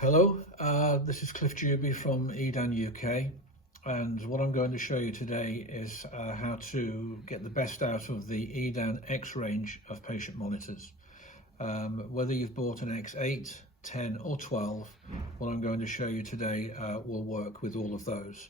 Hello, this is Cliff Juby from Edan UK, and what I'm going to show you today is how to get the best out of the Edan X range of patient monitors. Whether you've bought an X8, 10 or 12, what I'm going to show you today will work with all of those.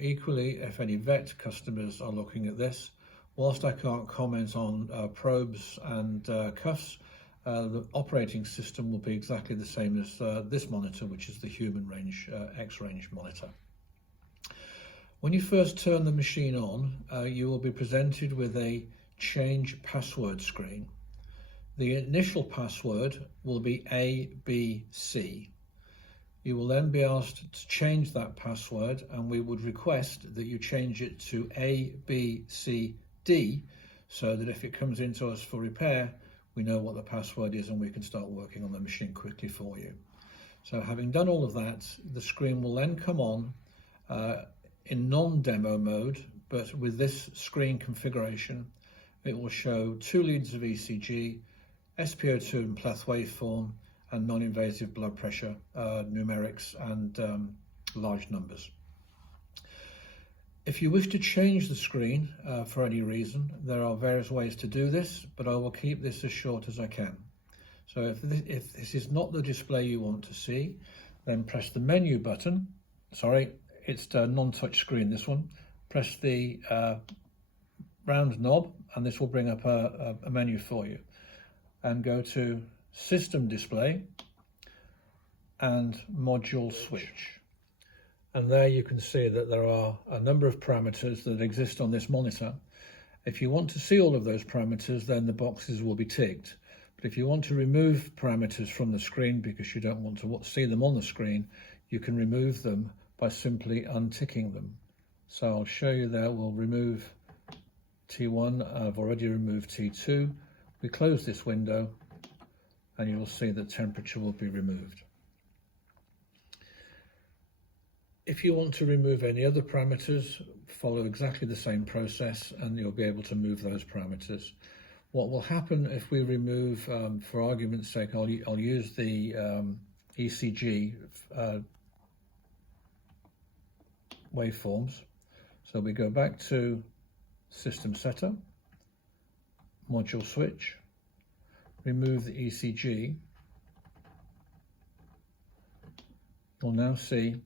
Equally, if any vet customers are looking at this, whilst I can't comment on probes and cuffs, the operating system will be exactly the same as this monitor, which is the human range X range monitor. When you first turn the machine on, you will be presented with a change password screen. The initial password will be ABC. You will then be asked to change that password, and we would request that you change it to ABCD so that if it comes into us for repair, we know what the password is and we can start working on the machine quickly for you. So having done all of that, the screen will then come on in non-demo mode, but with this screen configuration, it will show 2 leads of ECG, SpO2 and pleth waveform, and non-invasive blood pressure, numerics and large numbers. If you wish to change the screen for any reason, there are various ways to do this, but I will keep this as short as I can. So if this is not the display you want to see, then press the menu button. Sorry, it's a non-touch screen, this one. Press the round knob and this will bring up a menu for you. And go to System Display and Module Switch. And there you can see that there are a number of parameters that exist on this monitor. If you want to see all of those parameters, then the boxes will be ticked. But if you want to remove parameters from the screen because you don't want to see them on the screen, you can remove them by simply unticking them. So I'll show you there. We'll remove T1. I've already removed T2. We close this window and you will see that temperature will be removed. If you want to remove any other parameters, follow exactly the same process and you'll be able to move those parameters. What will happen if we remove, for argument's sake, I'll use the ECG waveforms. So we go back to System Setup, Module Switch, remove the ECG. You'll now see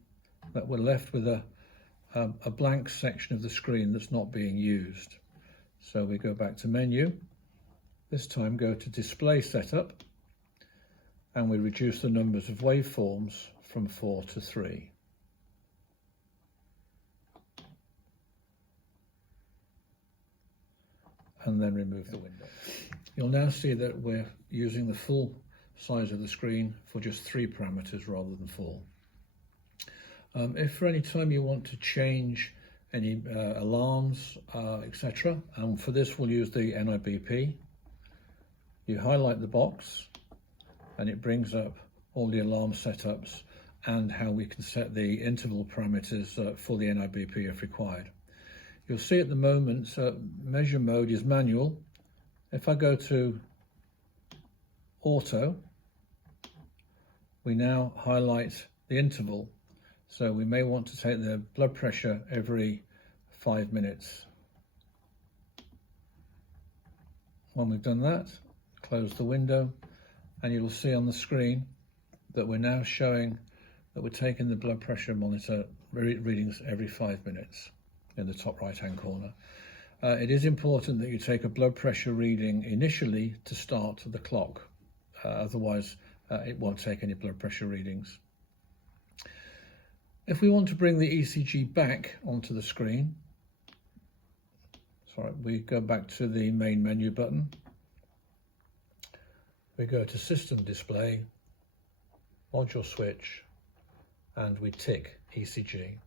that we're left with a blank section of the screen that's not being used. So we go back to Menu, this time go to Display Setup, and we reduce the numbers of waveforms from 4 to 3. And then remove the window. You'll now see that we're using the full size of the screen for just 3 parameters rather than 4. If for any time you want to change any alarms, etc., and for this we'll use the NIBP, you highlight the box and it brings up all the alarm setups and how we can set the interval parameters for the NIBP if required. You'll see at the moment measure mode is manual. If I go to auto, we now highlight the interval. So we may want to take the blood pressure every 5 minutes. When we've done that, close the window and you'll see on the screen that we're now showing that we're taking the blood pressure monitor readings every 5 minutes in the top right hand corner. It is important that you take a blood pressure reading initially to start the clock, otherwise it won't take any blood pressure readings. If we want to bring the ECG back onto the screen, we go back to the main menu button, we go to System Display, Module Switch, and we tick ECG.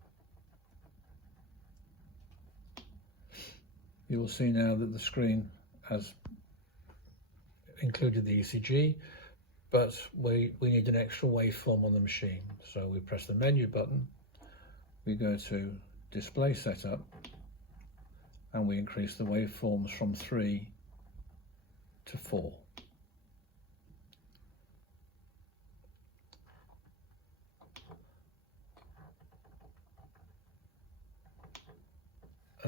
You will see now that the screen has included the ECG, but we need an extra waveform on the machine. So we press the menu button, we go to Display Setup, and we increase the waveforms from 3 to 4.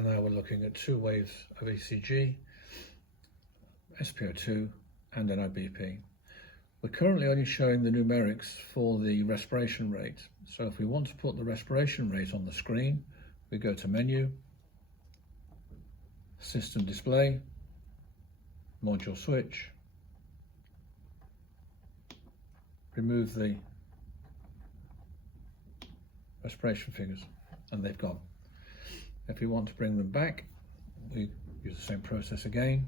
now we're looking at 2 waves of ECG, SpO2 and NIBP. We're currently only showing the numerics for the respiration rate. So if we want to put the respiration rate on the screen, we go to Menu, System Display, Module Switch, remove the respiration figures, and they've gone. If we want to bring them back, we use the same process again.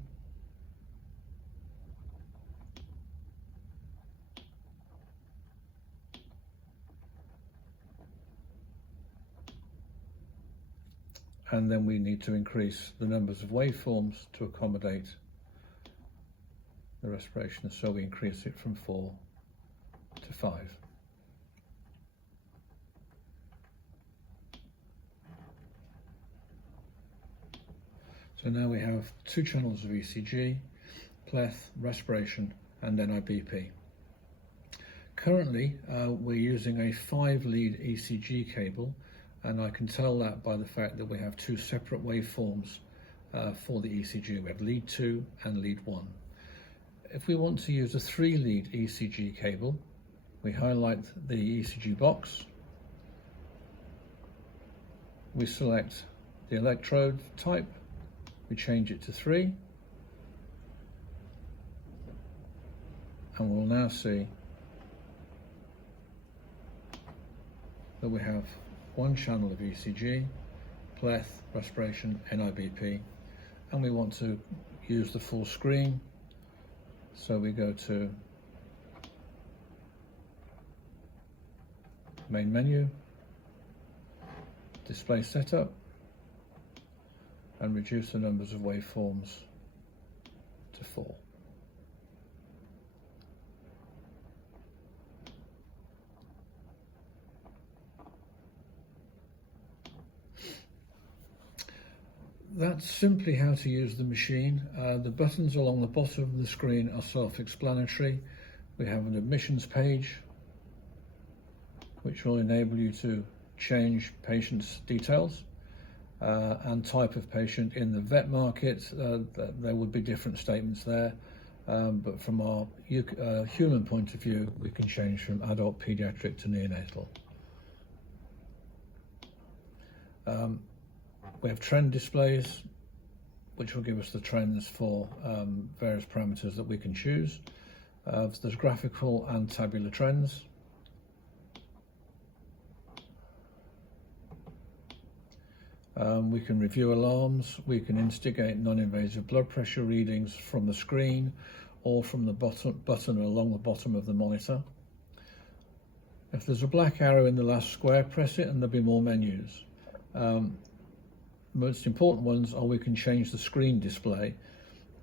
And then we need to increase the numbers of waveforms to accommodate the respiration, so we increase it from 4 to 5. So now we have 2 channels of ECG, pleth, respiration and NIBP. Currently we're using a 5-lead ECG cable, and I can tell that by the fact that we have 2 separate waveforms for the ECG. We have lead 2 and lead 1. If we want to use a 3-lead ECG cable, we highlight the ECG box, we select the electrode type, we change it to 3, and we'll now see that we have 1 channel of ECG, pleth, respiration, NIBP, and we want to use the full screen, so we go to Main Menu, Display Setup, and reduce the numbers of waveforms to 4. That's simply how to use the machine. The buttons along the bottom of the screen are self-explanatory. We have an admissions page, which will enable you to change patient's details and type of patient. In the vet market, there would be different statements there, but from our human point of view, we can change from adult, pediatric to neonatal. We have trend displays, which will give us the trends for various parameters that we can choose. There's graphical and tabular trends. We can review alarms, we can instigate non-invasive blood pressure readings from the screen or from the button along the bottom of the monitor. If there's a black arrow in the last square, press it and there'll be more menus. Most important ones are we can change the screen display.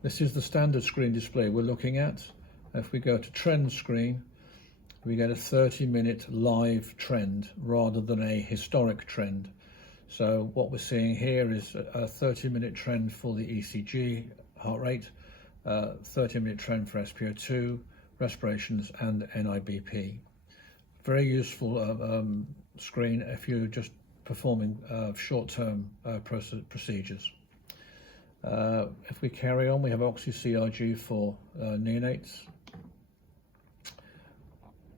This is the standard screen display we're looking at. If we go to trend screen, we get a 30-minute live trend rather than a historic trend. So what we're seeing here is a 30-minute trend for the ECG heart rate, 30-minute trend for SpO2, respirations and NIBP. Very useful screen if you're just performing short-term procedures. If we carry on, we have oxy-CRG for neonates.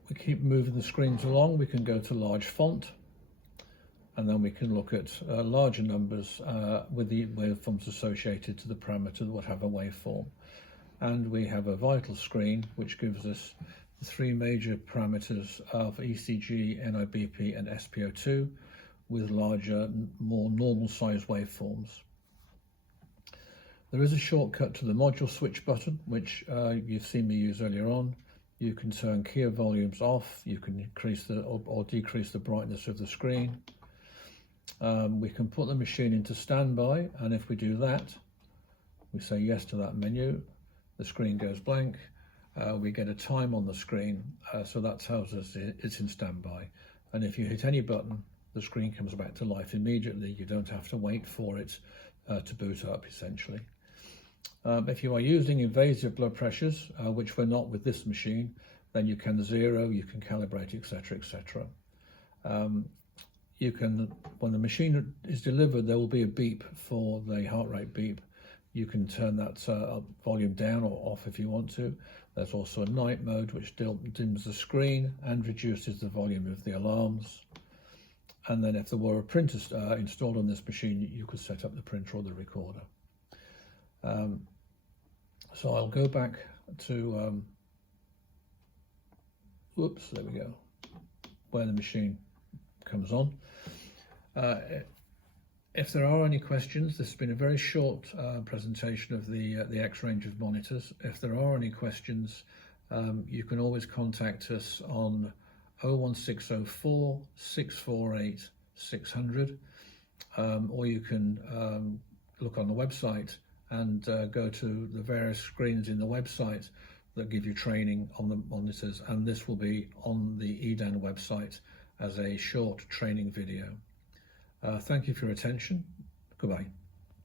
We keep moving the screens along, we can go to large font, and then we can look at larger numbers with the waveforms associated to the parameter that would have a waveform. And we have a vital screen, which gives us the 3 major parameters of ECG, NIBP and SpO2 with larger, more normal size waveforms. There is a shortcut to the module switch button, which you've seen me use earlier on. You can turn keyer volumes off, you can increase or decrease the brightness of the screen. We can put the machine into standby, and if we do that, we say yes to that menu, the screen goes blank, we get a time on the screen, so that tells us it's in standby. And if you hit any button, the screen comes back to life immediately. You don't have to wait for it to boot up, essentially. If you are using invasive blood pressures, which we're not with this machine, then you can zero, you can calibrate, etc., etc. you can, when the machine is delivered, there will be a beep for the heart rate beep. You can turn that volume down or off if you want to. There's also a night mode which dims the screen and reduces the volume of the alarms. And then if there were a printer installed on this machine, you could set up the printer or the recorder. So I'll go back to, whoops, there we go, where the machine comes on. If there are any questions, this has been a very short presentation of the X range of monitors. If there are any questions, you can always contact us on 01604 648 600, or you can look on the website and go to the various screens in the website that give you training on the monitors, and this will be on the Edan website as a short training video. Thank you for your attention. Goodbye.